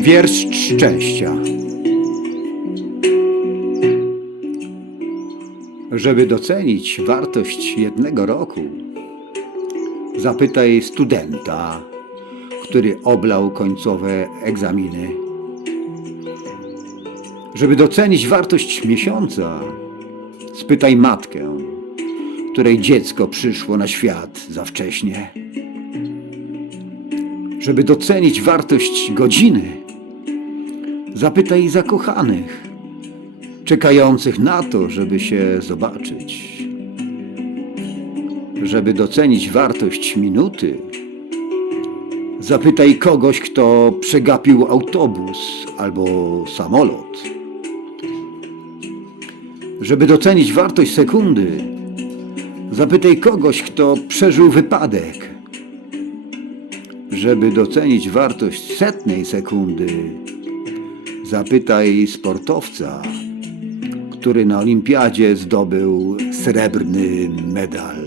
Wiersz szczęścia. Żeby docenić wartość jednego roku, zapytaj studenta, który oblał końcowe egzaminy. Żeby docenić wartość miesiąca, spytaj matkę, której dziecko przyszło na świat za wcześnie. Żeby docenić wartość godziny, zapytaj zakochanych, czekających na to, żeby się zobaczyć. Żeby docenić wartość minuty, zapytaj kogoś, kto przegapił autobus albo samolot. Żeby docenić wartość sekundy, zapytaj kogoś, kto przeżył wypadek. Żeby docenić wartość setnej sekundy, zapytaj sportowca, który na olimpiadzie zdobył srebrny medal.